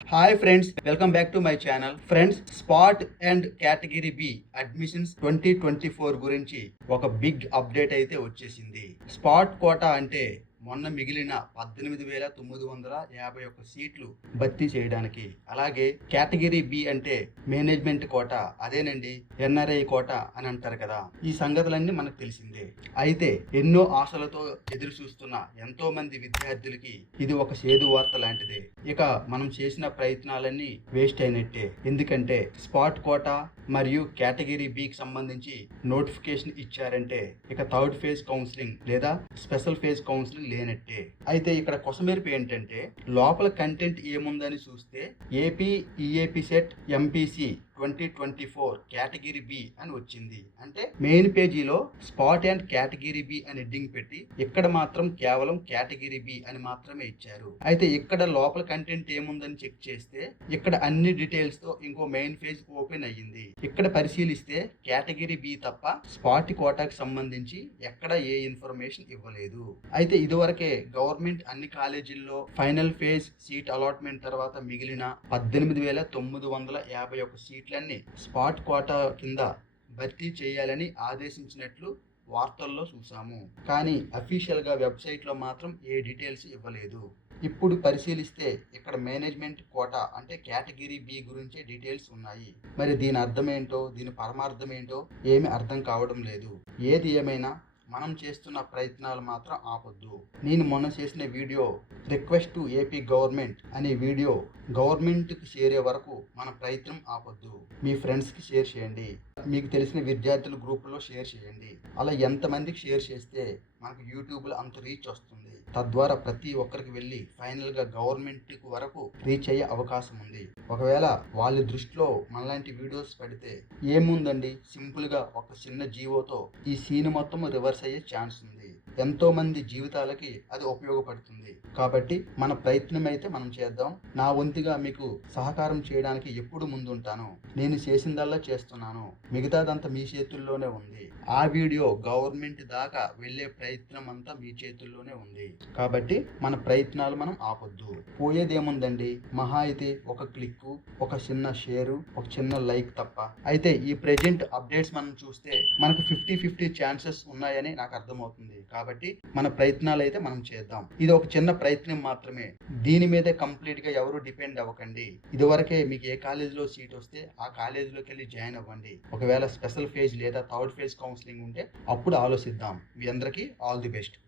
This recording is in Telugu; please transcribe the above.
Hi friends welcome back to my channel friends spot and category B admissions twenty twenty four గురించి ఒక బిగ్ అప్డేట్ అయితే వచ్చేసింది. స్పాట్ కోటా అంటే మొన్న మిగిలిన పద్దెనిమిది వేల తొమ్మిది వందల యాభై ఒక్క సీట్లు భర్తీ చేయడానికి. అలాగే కేటగిరీ బి అంటే మేనేజ్మెంట్ కోట అదేనండి ఎన్ఆర్ఐ కోట అని అంటారు కదా. ఈ సంగతులన్నీ మనకు తెలిసిందే. అయితే ఎన్నో ఆశలతో ఎదురు చూస్తున్న ఎంతో మంది విద్యార్థులకి ఇది ఒక సేదు వార్త లాంటిదే. ఇక మనం చేసిన ప్రయత్నాలన్నీ వేస్ట్ అయినట్టే. ఎందుకంటే స్పాట్ కోట మరియు కేటగిరీ బికి సంబంధించి నోటిఫికేషన్ ఇచ్చారంటే ఇక థర్డ్ ఫేజ్ కౌన్సిలింగ్ లేదా స్పెషల్ ఫేజ్ కౌన్సిలింగ్ లేనట్టే అయితే ఇక్కడ కొసమెరుపు ఏంటంటే లోపల కంటెంట్ ఏముందని చూస్తే AP EAP CET MPC twenty twenty four category B అని వచ్చింది. అంటే మెయిన్ పేజీలో స్పాట్ అండ్ కేటగిరీ బి అని హెడ్డింగ్ పెట్టి ఇక్కడ మాత్రం కేవలం కేటగిరీ బి అని మాత్రమే ఇచ్చారు. అయితే ఇక్కడ లోపల కంటెంట్ ఏముందని చెక్ చేస్తే ఇక్కడ అన్ని డీటెయిల్స్తో ఇంకో మెయిన్ పేజ్ ఓపెన్ అయ్యింది. ఇక్కడ పరిశీలిస్తే కేటగిరీ బి తప్ప స్పాట్ కోటాకి సంబంధించి ఎక్కడ ఏ ఇన్ఫర్మేషన్ ఇవ్వలేదు. అయితే ఇదివరకే గవర్నమెంట్ అన్ని కాలేజీల్లో ఫైనల్ ఫేజ్ సీట్ అలాట్మెంట్ తర్వాత మిగిలిన పద్దెనిమిది వేల తొమ్మిది వందల యాభై ఒక సీట్లన్నీ స్పాట్ కోటా కింద భర్తీ చేయాలని ఆదేశించినట్లు వార్తల్లో చూసాము కానీ అఫీషియల్గా వెబ్సైట్లో మాత్రం ఏ డీటెయిల్స్ ఇవ్వలేదు. ఇప్పుడు పరిశీలిస్తే ఇక్కడ మేనేజ్మెంట్ కోటా అంటే కేటగిరీ బి గురించే డీటెయిల్స్ ఉన్నాయి. మరి దీని అర్థం ఏంటో దీని పరమార్థం ఏంటో ఏమి అర్థం కావడం లేదు. ఏది ఏమైనా మనం చేస్తున్న ప్రయత్నాలు మాత్రం ఆపొద్దు. నేను మొన్న చేసిన video request to AP government అనే వీడియో గవర్నమెంట్కి చేరే వరకు మన ప్రయత్నం ఆపొద్దు. మీ ఫ్రెండ్స్కి షేర్ చేయండి. మీకు తెలిసిన విద్యార్థుల గ్రూపులో షేర్ చేయండి. అలా ఎంతమందికి షేర్ చేస్తే మనకు యూట్యూబ్లో అంత రీచ్ వస్తుంది. తద్వారా ప్రతి ఒక్కరికి వెళ్ళి ఫైనల్గా గవర్నమెంట్ వరకు రీచ్ అయ్యే అవకాశం ఉంది. ఒకవేళ వాళ్ళ దృష్టిలో మనలాంటి వీడియోస్ పెడితే ఏముందండి? సింపుల్గా ఒక చిన్న జీవోతో ఈ సీన్ మొత్తం రివర్స్ అయ్యే ఛాన్స్ ఉంది. ఎంతో మంది జీవితాలకి అది ఉపయోగపడుతుంది. కాబట్టి మన ప్రయత్నం అయితే మనం చేద్దాం. నా వంతుగా మీకు సహకారం చేయడానికి ఎప్పుడు ముందుంటాను. నేను చేసిందల్లా చేస్తున్నాను. మిగతాదంతా మీ చేతుల్లోనే ఉంది. ఆ వీడియో గవర్నమెంట్ దాకా వెళ్ళే ప్రయత్నం అంతా మీ చేతుల్లోనే ఉంది. కాబట్టి మన ప్రయత్నాలు మనం ఆపొద్దు. పోయేదేముందండి? మహా అయితే ఒక క్లిక్ ఒక చిన్న షేరు ఒక చిన్న లైక్ తప్ప. అయితే ఈ ప్రెజెంట్ అప్డేట్స్ మనం చూస్తే మనకు ఫిఫ్టీ ఫిఫ్టీ ఛాన్సెస్ ఉన్నాయని నాకు అర్థమవుతుంది. కాబట్టి మన ప్రయత్నాలు అయితే మనం చేద్దాం. ఇది ఒక చిన్న ప్రయత్నం మాత్రమే. దీని మీదే కంప్లీట్గా ఎవరు డిపెండ్ అవ్వకండి. ఇదివరకే మీకు ఏ కాలేజీలో సీట్ వస్తే ఆ కాలేజీలోకి వెళ్ళి జాయిన్ అవ్వండి. ఒకవేళ స్పెషల్ ఫేజ్ లేదా థర్డ్ ఫేజ్ కౌన్సిలింగ్ ఉంటే అప్పుడు ఆలోచిద్దాం. మీ అందరికీ ఆల్ ది బెస్ట్.